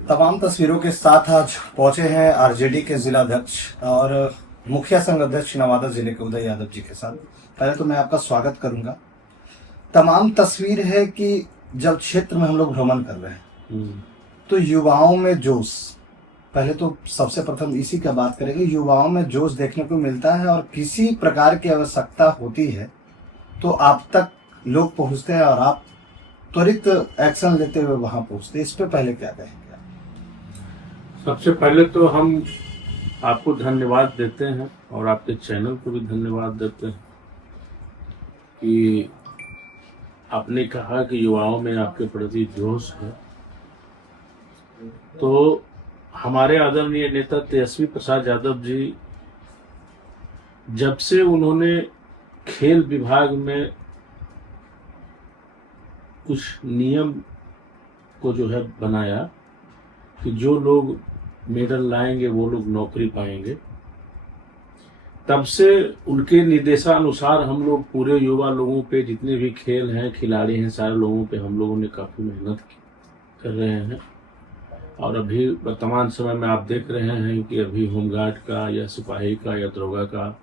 तमाम तस्वीरों के साथ आज पहुंचे हैं आरजेडी के जिला अध्यक्ष और मुखिया संघ अध्यक्ष नवादा जिले के उदय यादव जी के साथ। पहले तो मैं आपका स्वागत करूंगा। तमाम तस्वीर है कि जब क्षेत्र में हम लोग भ्रमण कर रहे हैं तो युवाओं में जोश, पहले तो सबसे प्रथम इसी का बात करेंगे। युवाओं में जोश देखने को मिलता है और किसी प्रकार की आवश्यकता होती है तो आप तक लोग पहुंचते हैं और आप त्वरित एक्शन लेते हुए वहां पहुंचते हैं। इस पे पहले क्या कहेंगे? सबसे पहले तो हम आपको धन्यवाद देते हैं और आपके चैनल को भी धन्यवाद देते हैं कि आपने कहा कि युवाओं में आपके प्रति जोश है। तो हमारे आदरणीय नेता तेजस्वी प्रसाद यादव जी, जब से उन्होंने खेल विभाग में कुछ नियम को जो है बनाया कि जो लोग मेडल लाएंगे वो लोग नौकरी पाएंगे, तब से उनके निर्देशानुसार हम लोग पूरे युवा लोगों पे, जितने भी खेल हैं, खिलाड़ी हैं, सारे लोगों पे हम लोगों ने काफ़ी मेहनत कर रहे हैं। और अभी वर्तमान समय में आप देख रहे हैं कि अभी होमगार्ड का या सिपाही का या दरोगा का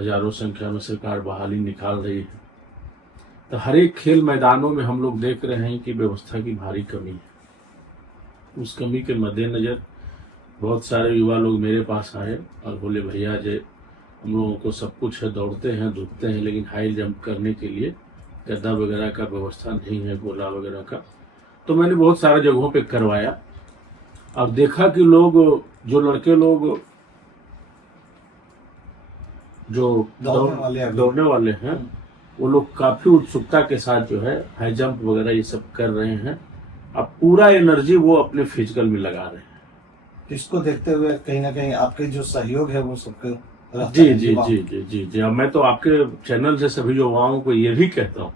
हजारों संख्या में सरकार बहाली निकाल रही है। तो हर एक खेल मैदानों में हम लोग देख रहे हैं कि व्यवस्था की भारी कमी है। उस कमी के मद्देनज़र बहुत सारे युवा लोग मेरे पास आए और बोले, भैया जी हम लोगों को सब कुछ है, दौड़ते हैं धूपते हैं, लेकिन हाई जंप करने के लिए गद्दा वगैरह का व्यवस्था नहीं है, गोला वगैरह का। तो मैंने बहुत सारे जगहों पे करवाया और देखा कि लोग, जो लड़के लोग जो दौड़ने वाले हैं, वो लोग काफ़ी उत्सुकता के साथ जो है हाई जंप वगैरह ये सब कर रहे हैं। अब पूरा एनर्जी वो अपने फिजिकल में लगा रहे हैं। इसको देखते हुए कहीं ना कहीं आपके जो सहयोग है वो सबके जी जी जी जी जी जी। अब मैं तो आपके चैनल से सभी युवाओं को ये भी कहता हूँ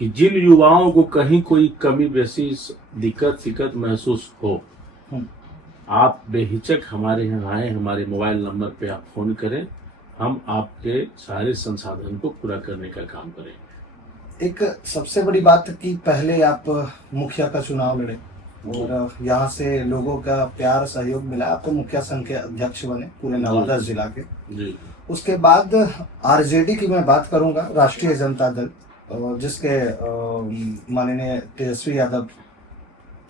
कि जिन युवाओं को कहीं कोई कमी बेसी दिक्कत महसूस हो, आप बेहिचक हमारे यहाँ आए, हमारे मोबाइल नंबर पे आप फोन करें, हम आपके सारे संसाधन को पूरा करने का काम करेंगे। एक सबसे बड़ी बात कि पहले आप मुखिया का चुनाव लड़े और यहाँ से लोगों का प्यार सहयोग मिला, आपको मुखिया संघ के अध्यक्ष बने पूरे नवादा जिला के। जी। उसके बाद आरजेडी की मैं बात करूंगा, राष्ट्रीय जनता दल, जिसके माननीय तेजस्वी यादव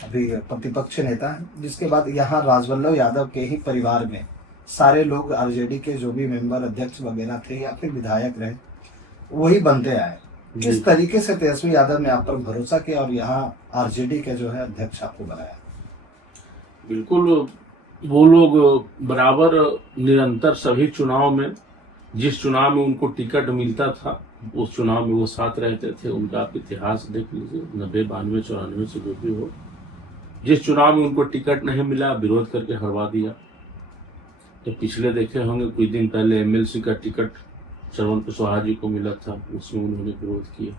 अभी प्रतिपक्ष नेता है, जिसके बाद यहाँ राजवल्लभ यादव के ही परिवार में सारे लोग आरजेडी के जो भी मेंबर अध्यक्ष वगैरह थे या फिर विधायक रहे वही बनते आए। किस तरीके से तेजस्वी यादव ने आप पर भरोसा किया और यहाँ आरजेडी के जो है अध्यक्ष आपको बनाया? बिल्कुल, वो लोग बराबर निरंतर सभी चुनाव में, जिस चुनाव में उनको टिकट मिलता था उस चुनाव में वो साथ रहते थे। उनका आप इतिहास देख लीजिए, 90, 92, 94 से जो भी हो, जिस चुनाव में उनको टिकट नहीं मिला विरोध करके हरवा दिया। तो पिछले देखे होंगे, कुछ दिन पहले एमएलसी का टिकट श्रवण कुशवाहा जी को मिला था, उसमें उन्होंने विरोध किया।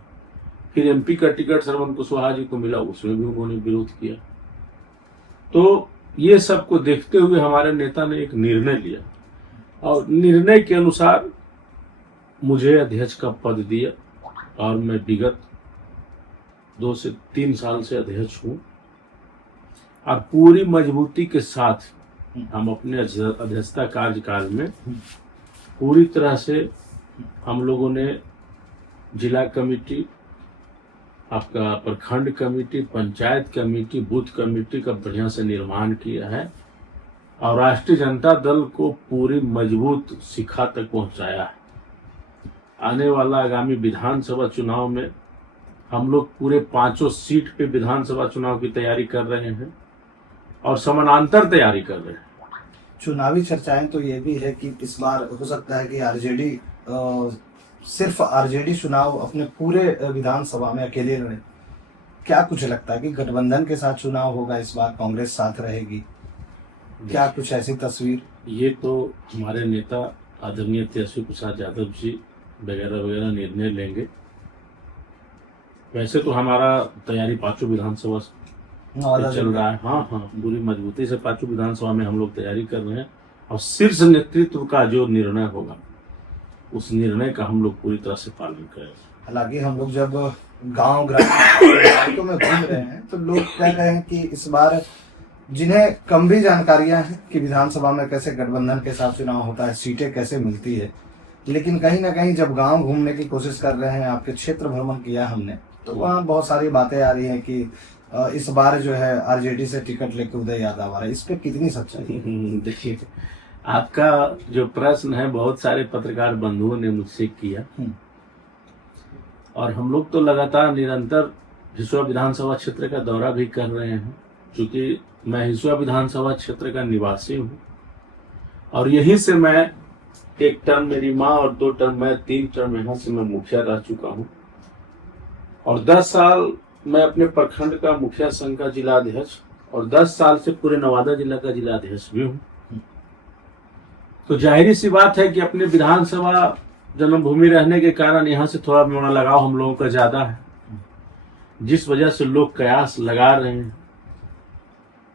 फिर एमपी का टिकट श्रवण कुशवाहा जी को मिला, उसमें भी उन्होंने विरोध किया। तो ये सब को देखते हुए हमारे नेता ने एक निर्णय लिया और निर्णय के अनुसार मुझे अध्यक्ष का पद दिया और मैं विगत 2 से 3 साल से अध्यक्ष हूँ। और पूरी मजबूती के साथ हम अपने अध्यक्षता कार्यकाल में पूरी तरह से हम लोगों ने जिला कमेटी, आपका प्रखंड committee, panchayat committee, booth committee का बढ़िया से निर्माण किया है और राष्ट्रीय जनता दल को पूरी मजबूत शिखा तक पहुंचाया है। आने वाला आगामी विधानसभा चुनाव में हम लोग पूरे 5 सीट पे विधानसभा चुनाव की तैयारी कर रहे हैं और समानांतर तैयारी कर रहे हैं। चुनावी चर्चाएं तो ये भी है कि इस बार हो सकता है कि आरजेडी सिर्फ आरजेडी चुनाव अपने पूरे विधानसभा में अकेले लड़े। क्या कुछ लगता है कि गठबंधन के साथ चुनाव होगा इस बार, कांग्रेस साथ रहेगी? क्या कुछ ऐसी तस्वीर? ये तो हमारे नेता आदरणीय तेजस्वी प्रसाद यादव जी वगैरह वगैरह निर्णय लेंगे। वैसे तो हमारा तैयारी 5 विधानसभा चल रहा है। हाँ, पूरी मजबूती से 5 विधानसभा में हम लोग तैयारी कर रहे हैं और शीर्ष नेतृत्व का जो निर्णय होगा उस निर्णय का हम लोग पूरी तरह से पालन करें। हालांकि हम लोग जब गांव ग्रामीण में घूम रहे हैं तो लोग कह रहे हैं कि इस बार जिन्हें कम भी जानकारियां हैं कि विधानसभा में कैसे गठबंधन के साथ चुनाव होता है, सीटें कैसे मिलती है, लेकिन कहीं ना कहीं जब गांव घूमने की कोशिश कर रहे हैं, आपके क्षेत्र भ्रमण किया हमने, तो वहाँ बहुत सारी बातें आ रही हैं कि इस बार जो है आरजेडी से टिकट लेके उदय यादव आ रहा है। इस पे कितनी सच्चाई है? देखिए, आपका जो प्रश्न है बहुत सारे पत्रकार बंधुओं ने मुझसे किया, और हम लोग तो लगातार निरंतर हिसुआ विधानसभा क्षेत्र का दौरा भी कर रहे हैं, क्योंकि मैं हिसुआ विधानसभा क्षेत्र का निवासी हूँ, और यहीं से मैं एक टर्म मेरी माँ और 2 टर्म मैं 3 टर्म यहाँ से मैं मुखिया रह चुका हूँ, और 10 साल मैं अपने प्रखंड का मुखिया संघ का जिला अध्यक्ष, और 10 साल से पूरे नवादा जिला का जिला अध्यक्ष भी हूँ। तो जाहिर सी बात है कि अपने विधानसभा जन्मभूमि रहने के कारण यहाँ से थोड़ा मोड़ा लगाव हम लोगों का ज्यादा है, जिस वजह से लोग कयास लगा रहे हैं।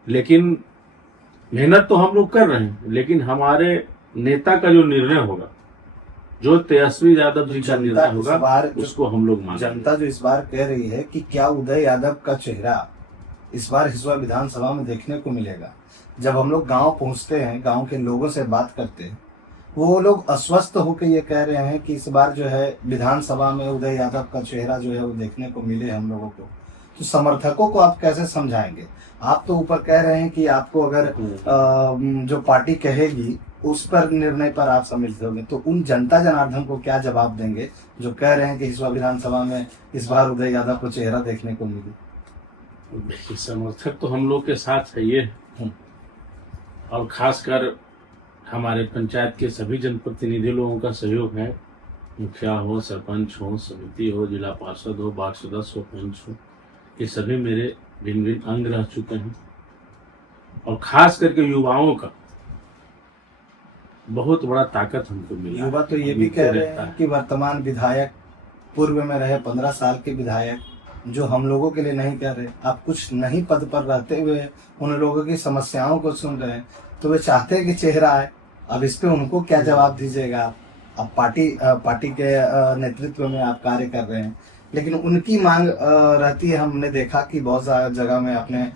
लेकिन मेहनत तो हम लोग कर रहे हैं, लेकिन हमारे नेता का जो निर्णय होगा, जो तेजस्वी यादव जी का निर्णय होगा, उसको हम लोग मानेंगे। जनता जो इस बार कह रही है कि क्या उदय यादव का चेहरा इस बार हिसुआ विधानसभा में देखने को मिलेगा। जब हम लोग गांव पहुंचते हैं, गांव के लोगों से बात करते हैं, वो लोग अस्वस्थ होकर ये कह रहे हैं कि इस बार जो है विधानसभा में उदय यादव का चेहरा जो है वो देखने को मिले हम लोगों को। तो समर्थकों को आप कैसे समझाएंगे? आप तो ऊपर कह रहे हैं कि आपको अगर जो पार्टी कहेगी उस पर निर्णय पर आप सम्मिलित होंगे, तो उन जनता जनार्दन को क्या जवाब देंगे जो कह रहे हैं कि हिसुआ विधानसभा में इस बार उदय यादव को चेहरा देखने को मिले? देखिए, समर्थक तो हम लोग के साथ है ये, और खासकर हमारे पंचायत के सभी जनप्रतिनिधि लोगों का सहयोग है। मुखिया हो, सरपंच हो, समिति हो, जिला पार्षद हो, वार्ड सदस्य हो, पंच हो, ये सभी मेरे भिन्न भिन्न अंग रह चुके हैं, और खास करके युवाओं का बहुत बड़ा ताकत हमको मिला। युवा तो ये भी कह रहे हैं कि वर्तमान विधायक, पूर्व में रहे 15 साल के विधायक, जो हम लोगों के लिए नहीं कह रहे, आप कुछ नहीं पद पर रहते हुए उन लोगों की समस्याओं को सुन रहे हैं, तो वे चाहते हैं कि चेहरा आए। अब इस पे उनको क्या जवाब दीजिएगा आप? अब पार्टी के नेतृत्व में आप कार्य कर रहे हैं, लेकिन उनकी मांग रहती है। हमने देखा कि बहुत सारी जगह में अपने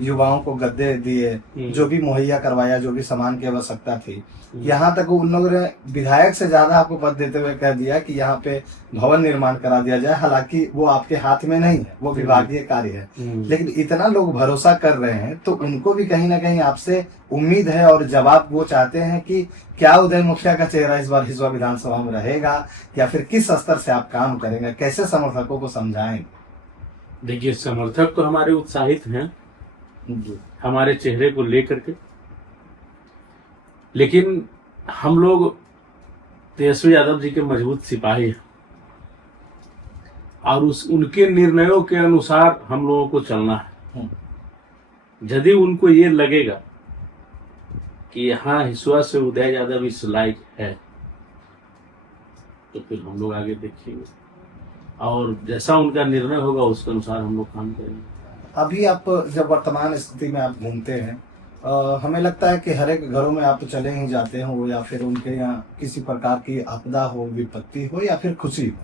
युवाओं को गद्दे दिए, जो भी मुहैया करवाया, जो भी सामान की आवश्यकता थी। यहाँ तक उन लोगों ने विधायक से ज्यादा आपको पद देते हुए कह दिया कि यहाँ पे भवन निर्माण करा दिया जाए। हालांकि वो आपके हाथ में नहीं है, वो विभागीय कार्य है, लेकिन इतना लोग भरोसा कर रहे हैं, तो उनको भी कहीं ना कहीं आपसे उम्मीद है और जवाब वो चाहते हैं कि क्या उदय मुखिया का चेहरा इस बार हिसुआ विधानसभा में रहेगा, या फिर किस स्तर से आप काम करेंगे, कैसे समर्थकों को समझाएंगे? देखिए, समर्थक तो हमारे उत्साहित हैं हमारे चेहरे को लेकर के, लेकिन हम लोग तेजस्वी यादव जी के मजबूत सिपाही हैं, और उनके निर्णयों के अनुसार हम लोगों को चलना है। यदि उनको ये लगेगा कि यहाँ हिसुआ से उदय यादव इस लायक है, तो फिर हम लोग आगे देखेंगे, और जैसा उनका निर्णय होगा उसके अनुसार हम लोग काम करेंगे। अभी आप जब वर्तमान स्थिति में आप घूमते हैं, हमें लगता है कि हर एक घरों में आप तो चले ही जाते हो, या फिर उनके यहाँ किसी प्रकार की आपदा हो, विपत्ति हो, या फिर खुशी हो,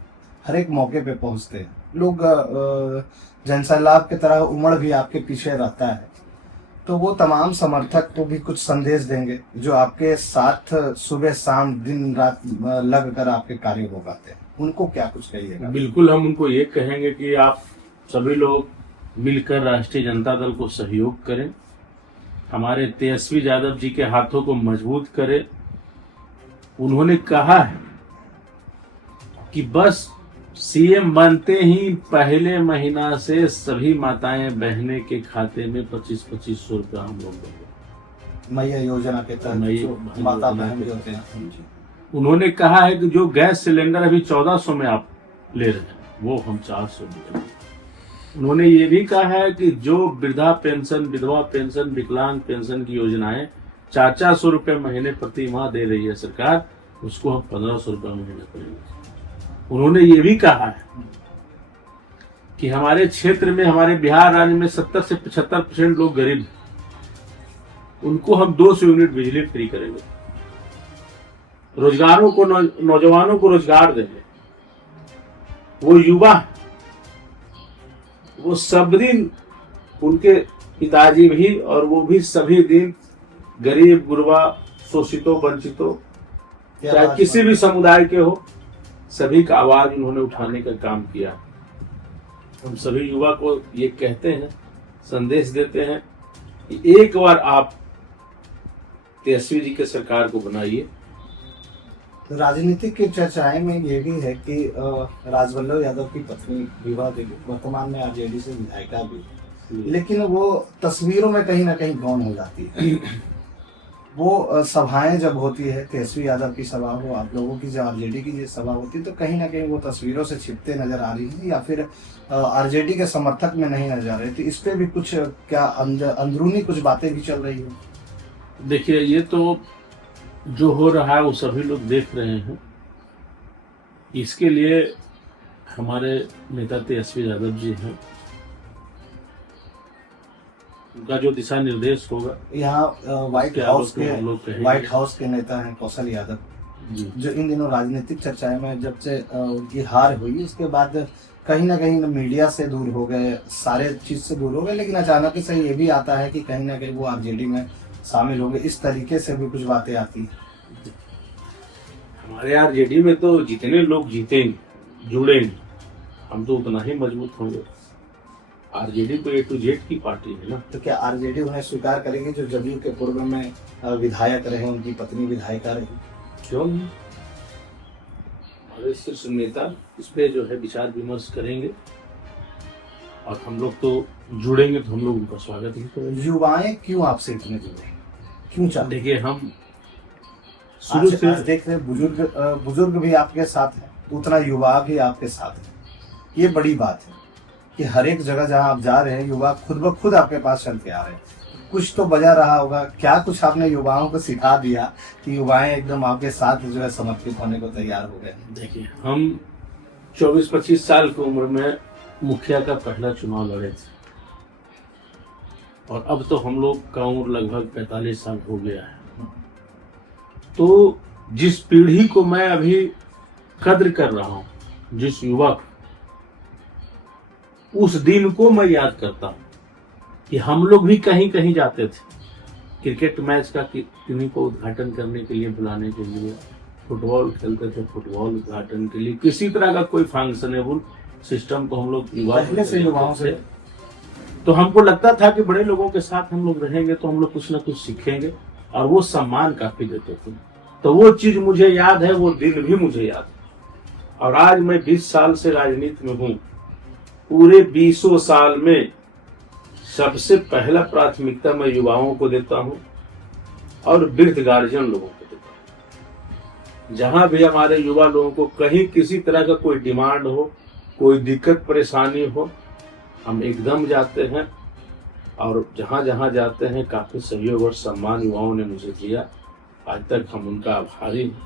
हर एक मौके पे पहुंचते हैं लोग। जनसैलाब की तरह उमड़ भी आपके पीछे रहता है, तो वो तमाम समर्थक को भी कुछ संदेश देंगे जो आपके साथ सुबह शाम दिन रात लग कर आपके कार्य हो पाते हैं, उनको क्या कुछ कहिएगा? बिल्कुल, हम उनको ये कहेंगे कि आप सभी लोग मिलकर राष्ट्रीय जनता दल को सहयोग करें, हमारे तेजस्वी यादव जी के हाथों को मजबूत करें। उन्होंने कहा है कि बस सीएम बनते ही पहले महीना से सभी माताएं बहने के खाते में 2500 रुपया हम लोग देंगे, मैया योजना के तहत माता बहन जो होते हैं। उन्होंने कहा है कि जो गैस सिलेंडर अभी 1400 में आप ले रहे हैं, वो हम 400 देंगे। उन्होंने ये भी कहा है कि जो वृद्धा पेंशन, विधवा पेंशन, विकलांग पेंशन की योजनाएं 400 रुपये महीने प्रति माह दे रही है सरकार, उसको हम 1500 रुपये महीने करेंगे। उन्होंने ये भी कहा है कि हमारे क्षेत्र में, हमारे बिहार राज्य में 70 से 75% लोग गरीब हैं, उनको हम 200 यूनिट बिजली फ्री करेंगे, रोजगारों को, नौजवानों को रोजगार देंगे। वो युवा, वो सब दिन उनके पिताजी भी, और वो भी सभी दिन गरीब गुरबा, शोषितों, वंचितों, चाहे किसी भी समुदाय के हो, सभी का आवाज उन्होंने उठाने का काम किया। हम सभी युवा को ये कहते हैं, संदेश देते हैं कि एक बार आप तेजस्वी जी के सरकार को बनाइए। तो राजनीतिक की चर्चाएं में ये भी है कि राजवल्लभ यादव की पत्नी विवाह देवी वर्तमान में आरजेडी से विधायिका भी है, लेकिन वो तस्वीरों में कहीं ना कहीं गौण हो जाती है। वो सभाएं जब होती है, तेजस्वी यादव की सभा हो, आप लोगों की जो आरजेडी की जो सभा होती है, तो कहीं ना कहीं वो तस्वीरों से छिपते नजर आ रही है, या फिर आरजेडी के समर्थक में नहीं नजर आ रहे। तो इस पे भी कुछ क्या अंदरूनी कुछ बातें भी चल रही है? देखिए, ये तो जो हो रहा है वो सभी लोग देख रहे हैं। इसके लिए हमारे नेता तेजस्वी यादव जी हैं, उनका जो दिशा निर्देश होगा। यहाँ व्हाइट हाउस के नेता हैं कौशल यादव, जो इन दिनों राजनीतिक चर्चाएं में जब से उनकी हार हुई, उसके बाद कहीं ना कहीं मीडिया से दूर हो गए, सारे चीज से दूर हो गए, लेकिन अचानक से ये भी आता है कि कहीं ना कहीं वो आरजेडी में शामिल हो गए। इस तरीके से भी कुछ बातें आती हैं। हमारे आरजेडी में तो जितने लोग जीतेंगे, जुड़ेंगे, हम तो उतना ही मजबूत होंगे। आरजेडी तो A to Z की पार्टी है ना। तो क्या आरजेडी उन्हें स्वीकार करेगी जो जदयू के पूर्व में विधायक रहे, उनकी पत्नी विधायिका रही? क्यों नहीं? हमारे शीर्ष नेता इस पे जो है विचार विमर्श करेंगे, और हम लोग तो जुड़ेंगे तो हम लोग उनका स्वागत ही करेंगे। युवाएं क्यों आपसे इतने जुड़े, क्यों चाहते? देखिए, हम शुरू से देख रहे बुजुर्ग भी आपके साथ है, उतना युवा भी आपके साथ है। ये बड़ी बात है कि हर एक जगह जहां आप जा रहे हैं, युवा खुद ब खुद आपके पास चल के आ रहे हैं। कुछ तो बजा रहा होगा, क्या कुछ आपने युवाओं को सिखा दिया कि युवाएं एकदम आपके साथ जो है समर्पित होने को तैयार हो गए? देखिए, हम 24-25 साल की उम्र में मुखिया का पहला चुनाव लड़े थे, और अब तो हम लोग का उम्र लगभग 45 साल हो गया है। तो जिस पीढ़ी को मैं अभी कद्र कर रहा हूं, जिस युवक, उस दिन को मैं याद करता हूं कि हम लोग भी कहीं कहीं जाते थे, क्रिकेट मैच का किन्हीं को उद्घाटन करने के लिए बुलाने के लिए, फुटबॉल खेलते थे, फुटबॉल उद्घाटन के लिए, किसी तरह का कोई फंक्शनेबल सिस्टम को हम लोग युवाओं से तो हमको लगता था कि बड़े लोगों के साथ हम लोग रहेंगे तो हम लोग कुछ ना कुछ सीखेंगे, और वो सम्मान काफी देते थे। तो वो चीज मुझे याद है, वो दिन भी मुझे याद है। और आज मैं 20 साल से राजनीति में हूँ। पूरे 20 साल में सबसे पहला प्राथमिकता मैं युवाओं को देता हूं और वृद्ध गार्जियन लोगों को देता हूं। जहां भी हमारे युवा लोगों को कहीं किसी तरह का कोई डिमांड हो, कोई दिक्कत परेशानी हो, हम एकदम जाते हैं, और जहां जहां जाते हैं काफी सहयोग और सम्मान युवाओं ने मुझे दिया। आज तक हम उनका आभारी हैं,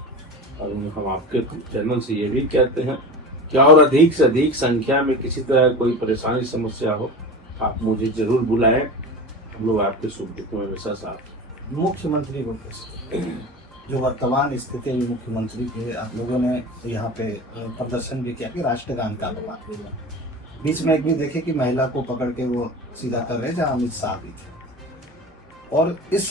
और हम आपके चैनल से ये भी कहते हैं कि और अधिक से अधिक संख्या में किसी तरह कोई परेशानी समस्या हो, आप मुझे जरूर बुलाएं, हम लोग आपके सुख दुख में हमेशा साथ। मुख्यमंत्री को कैसे, जो वर्तमान स्थिति में मुख्यमंत्री के, आप लोगों ने यहाँ पे प्रदर्शन भी किया कि राष्ट्रगान का अपमान किया, बीच में एक भी देखे कि महिला को पकड़ के वो सीधा कर रहे, जहाँ अमित शाह भी थे। और इस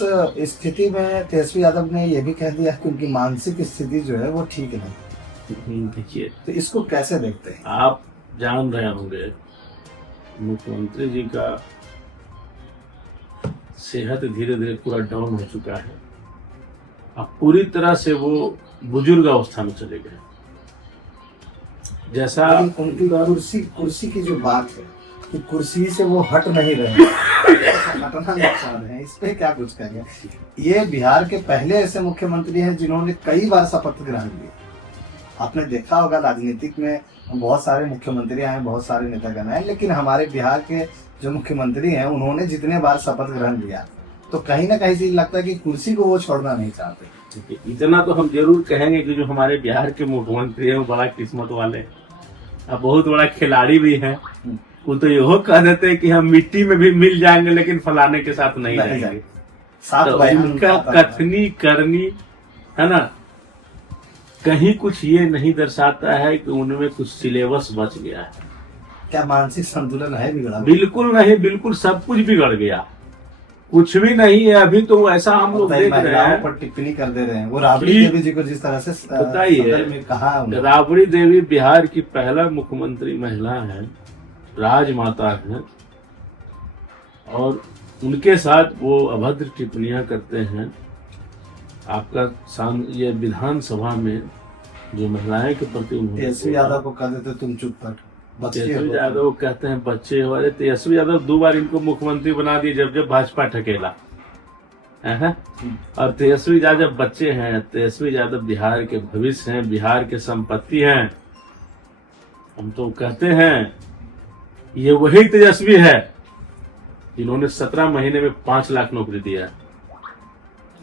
स्थिति में तेजस्वी यादव ने यह भी कह दिया कि उनकी मानसिक स्थिति जो है वो ठीक नहीं। देखिए, तो इसको कैसे देखते हैं? आप जान रहे होंगे मुख्यमंत्री जी का सेहत धीरे धीरे पूरा डाउन हो चुका है। अब पूरी तरह से वो बुजुर्ग अवस्था में चले गए। जैसा उनकी कुर्सी की जो बात है कि कुर्सी से वो हट नहीं रहे, हटना नुकसान है, इस पे क्या कुछ कहेंगे? ये बिहार के पहले ऐसे मुख्यमंत्री हैं जिन्होंने कई बार शपथ ग्रहण लिया। आपने देखा होगा राजनीतिक में बहुत सारे मुख्यमंत्री आए, बहुत सारे नेतागण आए, लेकिन हमारे बिहार के जो मुख्यमंत्री हैं उन्होंने जितने बार शपथ ग्रहण लिया, तो कहीं ना कहीं चीज लगता है कि कुर्सी को वो छोड़ना नहीं चाहते। इतना तो हम जरूर कहेंगे कि जो हमारे बिहार के मुख्यमंत्री हैं वो बड़ा किस्मत वाले, अब बहुत बड़ा खिलाड़ी भी है। वो तो यहो कह देते हैं कि हम मिट्टी में भी मिल जाएंगे लेकिन फलाने के साथ नहीं रहेंगे। तो उनका कथनी करनी है ना, कहीं कुछ ये नहीं दर्शाता है कि उनमें कुछ सिलेबस बच गया है। क्या मानसिक संतुलन है बिगड़ा? बिल्कुल नहीं, बिल्कुल सब कुछ बिगड़ गया, कुछ भी नहीं है। अभी तो ऐसा हम लोग देख रहे महिलाओं हैं पर टिप्पणी कर दे रहे हैं। वो राबड़ी कि- देवी जी को जिस तरह से बताइए, सदन में कहा उन्होंने। राबड़ी देवी बिहार की पहला मुख्यमंत्री महिला है, राजमाता है, और उनके साथ वो अभद्र टिप्पणियां करते हैं। आपका ये विधानसभा में जो महिलाएं के प्रति उन्होंने तेजस्वी यादव को कह देते तुम चुप कर, बच्चे तेजस्वी हो। यादव कहते हैं बच्चे हो। अरे तेजस्वी यादव 2 बार इनको मुख्यमंत्री बना दिए जब जब भाजपा ठकेला है। और तेजस्वी यादव बच्चे हैं, तेजस्वी यादव बिहार के भविष्य हैं, बिहार के संपत्ति हैं। हम तो कहते हैं ये वही तेजस्वी है जिन्होंने 17 महीने में 5 लाख नौकरी दिया है,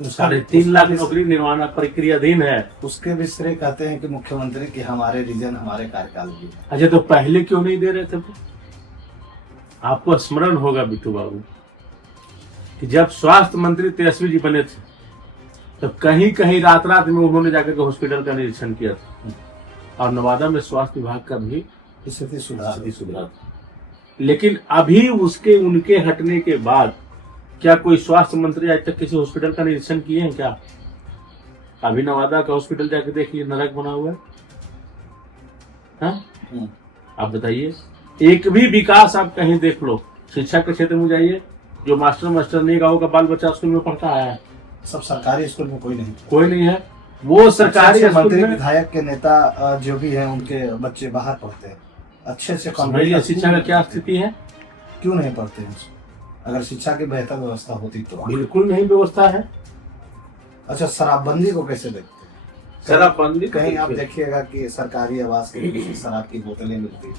3.5 लाख नौकरी निर्माण प्रक्रियाधीन है। उसके भी श्रेय कहते हैं कि मुख्यमंत्री की हमारे रीजन हमारे कार्यकाल की है। अच्छा, तो पहले क्यों नहीं दे रहे थे? आपको स्मरण होगा बिट्टू बाबू कि जब स्वास्थ्य मंत्री तेजस्वी जी बने थे तो कहीं कहीं रात रात में उन्होंने जाकर के हॉस्पिटल का निरीक्षण किया था, और नवादा में स्वास्थ्य विभाग का भी स्थिति सुधार। सुधार। लेकिन अभी उनके हटने के बाद क्या कोई स्वास्थ्य मंत्री आज तक किसी हॉस्पिटल का निरीक्षण किए हैं क्या? अभी नवादा का हॉस्पिटल जाके देखिए, नरक बना हुआ है। हाँ? आप बताइए, एक भी विकास आप कहीं देख लो। शिक्षा के क्षेत्र में जाइए, जो मास्टर नहीं गाँव का बाल बच्चा स्कूल में पढ़ता है, सब सरकारी स्कूल में कोई नहीं है। वो सरकारी अच्छे स्कूल मंत्री में विधायक के नेता जो भी हैं उनके बच्चे बाहर पढ़ते हैं, अच्छे से समझिए शिक्षा का क्या स्थिति है। क्यों नहीं पढ़ते हैं? अगर शिक्षा की बेहतर व्यवस्था होती तो। बिल्कुल नहीं व्यवस्था है। अच्छा, शराबबंदी को कैसे देखते हैं? शराबबंदी कहीं आप देखिएगा कि सरकारी आवास के शराब की बोतलें मिलती,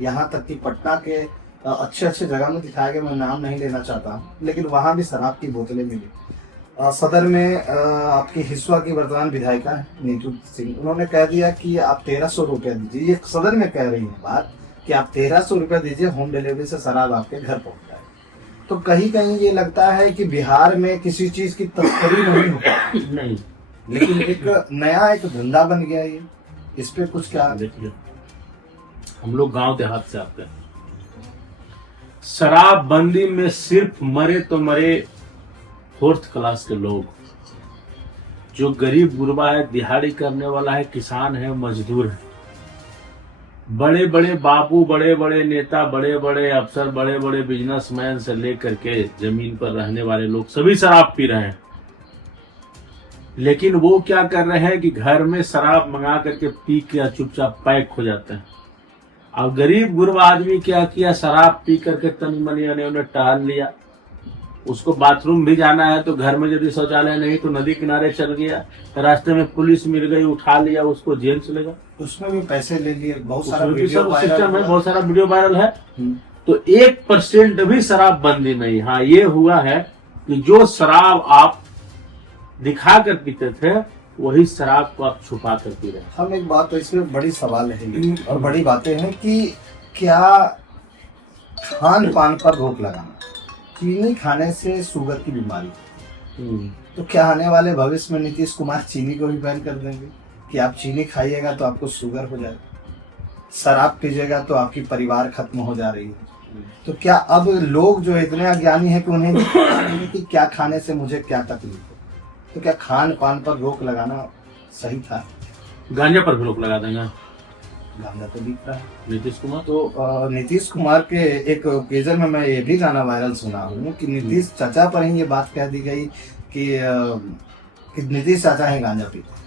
यहाँ तक कि पटना के अच्छे अच्छे जगह में दिखाया गया, मैं नाम नहीं लेना चाहता, लेकिन वहां भी शराब की बोतलें मिली। सदर में आपकी हिस्सा की वर्तमान विधायिका है नीतू सिंह, उन्होंने कह दिया कि आप 1300 रुपया दीजिए। ये सदन में कह रही है बात कि आप 1300 रुपया दीजिए, होम डिलीवरी से शराब आपके घर पहुंच जाए। तो कहीं कहीं ये लगता है कि बिहार में किसी चीज की तस्करी नहीं होती, नहीं, लेकिन एक नया एक धंधा बन गया ये। इस पे कुछ क्या? देखिए, हम लोग गांव देहात से आते हैं। शराबबंदी में सिर्फ मरे तो मरे 4th क्लास के लोग, जो गरीब गुरबा है, दिहाड़ी करने वाला है, किसान है, मजदूर है। बड़े बड़े बाबू, बड़े बड़े नेता, बड़े बड़े अफसर, बड़े बड़े बिजनेसमैन से लेकर के जमीन पर रहने वाले लोग सभी शराब पी रहे हैं। लेकिन वो क्या कर रहे हैं कि घर में शराब मंगा करके पी के चुपचाप पैक हो जाते हैं। अब गरीब गुरबा आदमी क्या किया, शराब पी करके तनी मनी उन्हें टहल लिया, उसको बाथरूम भी जाना है तो घर में यदि शौचालय नहीं तो नदी किनारे चल गया, रास्ते में पुलिस मिल गई, उठा लिया, उसको जेल चलेगा। उसमें भी पैसे ले लिए, बहुत सारा उसमें भी वीडियो सब वायरल सिस्टम है, हुआ। बहुत सारा वीडियो वायरल है। तो 1% भी शराब बंदी नहीं। हाँ, ये हुआ है कि जो शराब आप दिखा कर पीते थे वही शराब को आप छुपा कर पी रहे हैं। हम एक बात, तो इसमें बड़ी सवाल है ये, और बड़ी बातें हैं कि क्या खान पान पर रोक लगाना, चीनी खाने से शुगर की बीमारी, तो क्या आने वाले भविष्य में नीतीश कुमार चीनी को भी बैन कर देंगे कि आप चीनी खाइएगा तो आपको शुगर हो जाएगा, शराब पीजिएगा तो आपकी परिवार खत्म हो जा रही है। तो क्या अब लोग जो इतने अज्ञानी हैं कि उन्हें नहीं पता कि क्या खाने से मुझे क्या तकलीफ है, तो क्या खान पान पर रोक लगाना सही था? गांजा पर भी रोक लगा देंगे गांजा तो बिक रहा है नीतीश कुमार। तो नीतीश कुमार के एक ओकेजन में मैं ये भी गाना वायरल सुना हूँ कि नीतीश चाचा पर ही ये बात कह दी गई कि नीतीश चाचा ही गांजा पीते,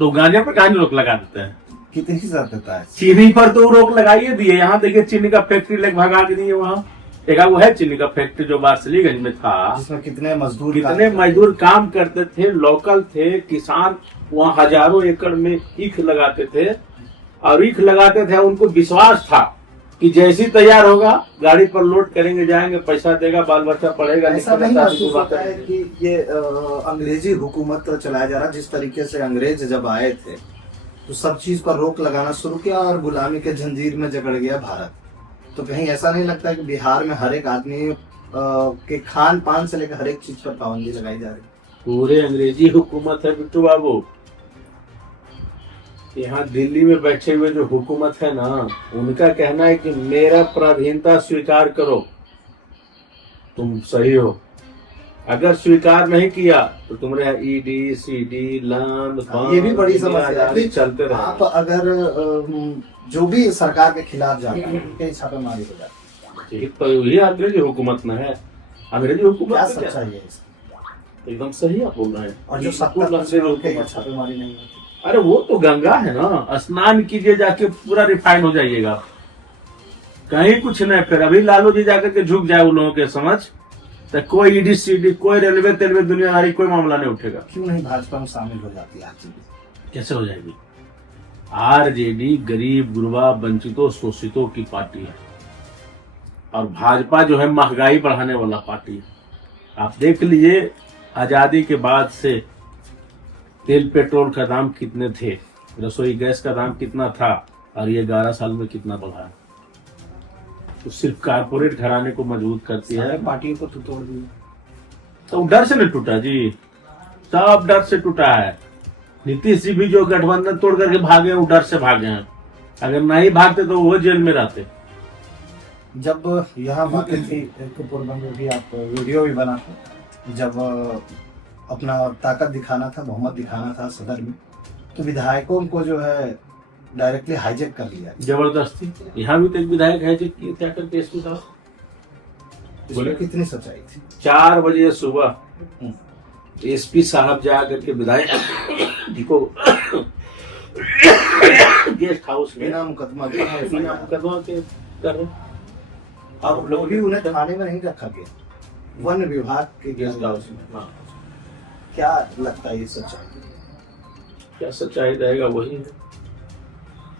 तो गांजा पर गांजा रोक लगा देते हैं। कितनी सत्यता है? चीनी पर तो रोक लगाइए दिए। यहाँ देखिए चीनी का फैक्ट्री लग भगा के दिए। वहाँ एक वो है चीनी का फैक्ट्री जो बार्सलीगंज में था, जिसमें कितने मजदूर काम करते थे, लोकल थे, किसान वहाँ हजारों एकड़ में ईख लगाते थे, और ईख लगाते थे, उनको विश्वास था कि जैसी तैयार होगा गाड़ी पर लोड करेंगे, जाएंगे, पैसा देगा, बाल बच्चा पढ़ेगा। ऐसा नहीं महसूस होता है कि ये अंग्रेजी हुकूमत चलाया जा रहा? जिस तरीके से अंग्रेज जब आए थे तो सब चीज पर रोक लगाना शुरू किया और गुलामी के जंजीर में जकड़ गया भारत। तो कहीं ऐसा नहीं लगता है कि बिहार में हर एक आदमी के खान पान से लेकर हर एक चीज पर पाबंदी लगाई जा रही है? पूरे अंग्रेजी हुकूमत है बिट्टू बाबू। यहाँ दिल्ली में बैठे हुए जो हुकूमत है ना, उनका कहना है कि मेरा पराधीनता स्वीकार करो, तुम सही हो। अगर स्वीकार नहीं किया तो तुम्हारे ईडी सीडी लन ये भी बड़ी समस्या है। चलते रहे। आप अगर जो भी सरकार के खिलाफ जाते हैं उनके छापेमारी हो जाती है। तो ये अंग्रेजी हुकूमत में है, अंग्रेजी हुकूमत क्या में क्या? सच्चाई है इसमें? एकदम सही आप बोल रहे हैं। और जो 70% उनके यहाँ छापेमारी नहीं होती। अरे वो तो गंगा है ना, स्नान कीजिए जाके पूरा रिफाइन हो जाइएगा, कहीं कुछ नहीं। फिर अभी लालू जी जाकर के झुक जाए उन लोगों के समझ, तो कोई ईडी सीडी कोई रेलवे तेलवे दुनियादारी कोई मामला नहीं उठेगा। क्यों नहीं भाजपा में शामिल हो जाती है आरजेडी? कैसे हो जाएगी? आरजेडी गरीब गुरबा वंचितों शोषितों की पार्टी है, और भाजपा जो है महंगाई बढ़ाने वाला पार्टी है। आप देख लीजिए, आजादी के बाद से तेल पेट्रोल का दाम कितने थे, रसोई गैस का दाम कितना था, और ये 11 साल में कितना बढ़ा है। तो सिर्फ कारपोरेट घराने को मजबूत करती है। सारे पार्टियों को तो तोड़ दिया। तो डर से नहीं टूटा जी, सब डर से टूटा है। नीतीश जी भी जो गठबंधन तोड़ करके भागे हैं, वो डर से भागे हैं। अगर नहीं भागते तो वो जेल में रहते। जब यहाँ बातें थी, एक पूर्व में भी आप वीडियो भी बनाते, जब अपना ताकत दिखाना था, बहुमत दिखाना था सदन में, तो विधायकों को जो है डायरेक्टली हाईजेक कर लिया। जबरदस्ती। यहाँ भी तो एक विधायक है जो किए थे आकर के एसपी साहब। बोले कितनी सच्चाई थी? 4 बजे सुबह एसपी साहब जा करके विधायक जी को गेस्ट हाउस में बिना मुकदमा बिना मुकदमा के कर रहे। अब लोग भी उन्हें थाने में नहीं रखा गया, वन विभाग के गेस्ट हाउस में। हाँ, क्या लगता है ये सच्चाई? क्या सच्चाई रहेगा? वही है,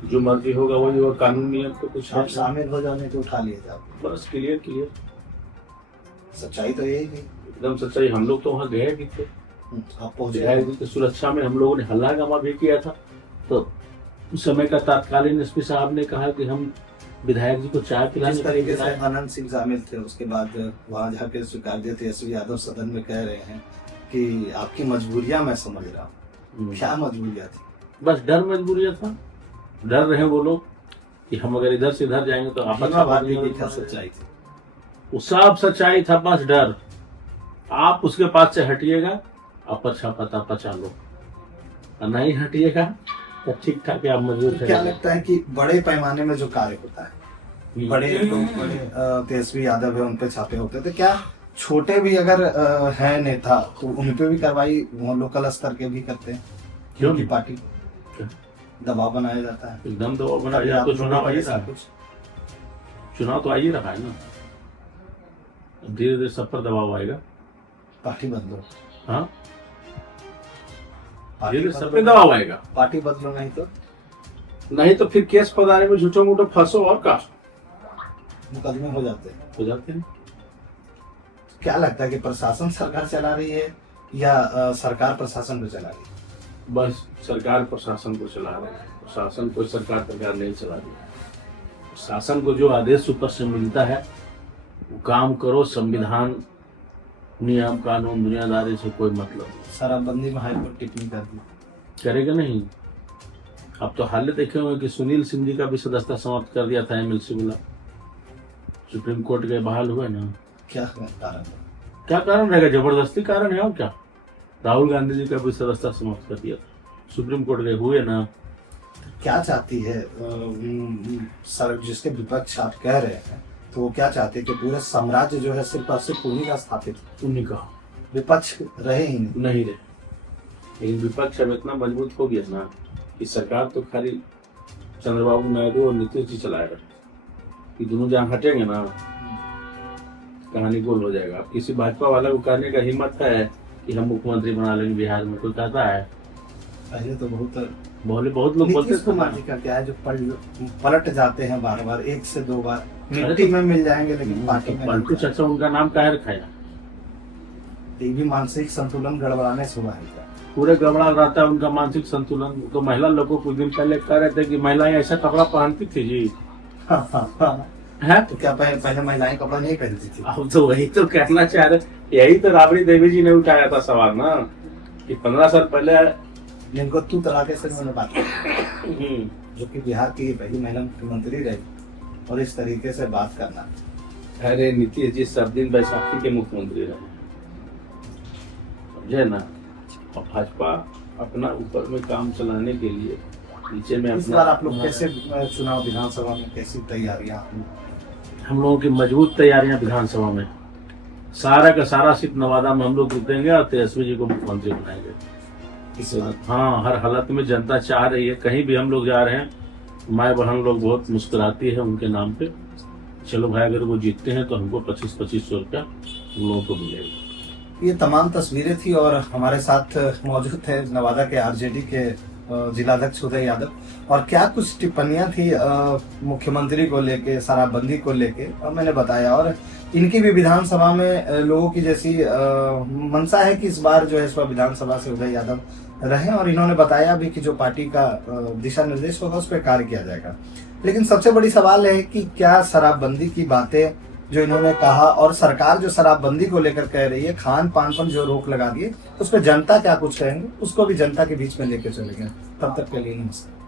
जो मर्जी होगा वही होगा, कानून नियम को कुछ आप शामिल हो जाने को उठा लिए जाओ। बस क्लियर क्लियर सच्चाई तो यही थी। एकदम सच्चाई। हम लोग तो वहाँ गए भी थे, आप पहुंचे। विधायक जी की सुरक्षा में हम लोगों ने हल्ला भी किया था। तो उस समय का तत्कालीन एसपी साहब ने कहा कि हम विधायक जी को चाय पिलाने जिस तरीके से अनंत सिंह शामिल थे, उसके बाद वहां जाके स्वीकार दिए थे। एसपी यादव सदन में कह रहे हैं कि आपकी मजबूरियां मैं समझ रहा हूँ। क्या मजबूरियां थी? बस डर मजबूरियां था। डर रहे वो लोग कि हम अगर इधर से इधर जाएंगे तो भीमा भारती की क्या सच्चाई थी? वो सब सच्चाई था, बस डर। आप उसके पास से हटिएगा, अपर छापा पचा लो, और नहीं हटिएगा तो ठीक ठाक आप मजबूत क्या लगता है कि बड़े पैमाने में जो कार्य होता है, बड़े लोग, बड़े तेजस्वी यादव है, उन पे छापे होते थे, क्या छोटे भी अगर है नेता तो उन पे भी कार्रवाई लोकल स्तर के भी करते हैं? क्योंकि पार्टी दबाव बनाया जाता है। एकदम दबाव बनाया जाता है। तो चुनाव आइए रहा है, चुनाव तो आइए रहा है ना, धीरे धीरे सब पर दबाव आएगा। पार्टी बदलो। हाँ, धीरे सब पे दबाव आएगा। पार्टी बदलो, नहीं तो फिर केस पदारे में झूठो मूठो फंसो और का मुकदमे हो जाते हैं। क्या लगता है कि प्रशासन सरकार चला रही है या सरकार प्रशासन को चला रही है? बस सरकार प्रशासन को चला रही है, प्रशासन को सरकार नहीं चला रही है। शासन को जो आदेश ऊपर से मिलता है वो काम करो। संविधान नियम कानून दुनियादारी से कोई मतलब नहीं। शराबबंदी में हाईकोर्ट टिप्पणी कर दी, करेगा नहीं। अब तो हाल देखे होंगे कि सुनील सिंह जी का भी सदस्यता समाप्त कर दिया था एमएलसी वाला, सुप्रीम कोर्ट के बहाल हुए ना। क्या कारण? क्या कारण रहेगा? जबरदस्ती कारण है और क्या। राहुल गांधी जी का भी सदस्यता समाप्त कर दिया था, सुप्रीम कोर्ट गए हुए ना। क्या चाहती है सर, जिसके विपक्ष आप कह रहे हैं, तो वो क्या चाहते हैं कि पूरे साम्राज्य जो है सिर्फ और सिर्फ उन्हीं का स्थापित, उन्हीं का, विपक्ष रहे ही नहीं रहे। लेकिन विपक्ष अब इतना मजबूत हो गया ना कि सरकार तो खाली चंद्रबाबू नायडू और नीतीश जी चलाएगा। कि दोनों जहाँ हटेंगे ना कहानी गोल हो जाएगा। अब किसी भाजपा वाला को कहने का हिम्मत है कि हम मुख्यमंत्री बना लेंगे बिहार में? कोई कहता है? पहले तो बहुत लोग बोलते नीतीश कुमार जी का क्या है, जो पलट जाते हैं बार बार, 1 से 2 बार मिट्टी में मिल जाएंगे, लेकिन पार्टी में पलटू चाचा उनका नाम काहे रखा है? ये भी मानसिक संतुलन गड़बड़ाने से हुआ है क्या? पूरे गड़बड़ा रहता है उनका मानसिक संतुलन। तो महिला लोगों कुछ दिन पहले कह रहे थे कि महिलाएं ऐसा कपड़ा पहनती थी जी। है तो क्या पहले महिलाएं कपड़ा नहीं पहनती थी? अब तो वही तो कहना चाह रहे। यही तो राबड़ी देवी जी ने उठाया था सवाल ना कि 15 साल पहले जिनको तू तलाके से उन्होंने बात की, जो कि बिहार की पहली महिला मुख्यमंत्री रही, और इस तरीके से बात करना। अरे नीतीश जी सब दिन बैसाखी के मुख्यमंत्री रहे, समझे ना। और भाजपा अपना ऊपर में काम चलाने के लिए नीचे में इस बार आप लोग कैसे चुनाव विधानसभा में कैसी तैयारियां? हम लोगों की मजबूत तैयारियां विधानसभा में, सारा का सारा सीट नवादा में हम लोग जीतेंगे और तेजस्वी जी को मुख्यमंत्री बनाएंगे। इस बार हाँ, हर हालत में जनता चाह रही है, कहीं भी हम लोग जा रहे हैं माए बहन लोग बहुत मुस्कुराती है उनके नाम पे। चलो भाई, अगर वो जीतते हैं तो हमको 2500 रुपया हम लोगों को मिलेगा। ये तमाम तस्वीरें थी और हमारे साथ मौजूद थे नवादा के आरजेडी के जिलाध्यक्ष उदय यादव, और क्या कुछ टिप्पणियां थी मुख्यमंत्री को लेके, शराबबंदी को लेके, और मैंने बताया। और इनकी भी विधानसभा में लोगों की जैसी मंशा है कि इस बार जो है इस बार विधानसभा से उदय यादव रहे, और इन्होंने बताया भी कि जो पार्टी का दिशा निर्देश होगा उस पर कार्य किया जाएगा। लेकिन सबसे बड़ी सवाल है कि क्या शराबबंदी की बातें जो इन्होंने कहा, और सरकार जो शराबबंदी को लेकर कह रही है, खान पान पर जो रोक लगा दी है, उस पर जनता क्या कुछ कहेंगे, उसको भी जनता के बीच में लेकर चलेंगे। तब तक के लिए नमस्कार।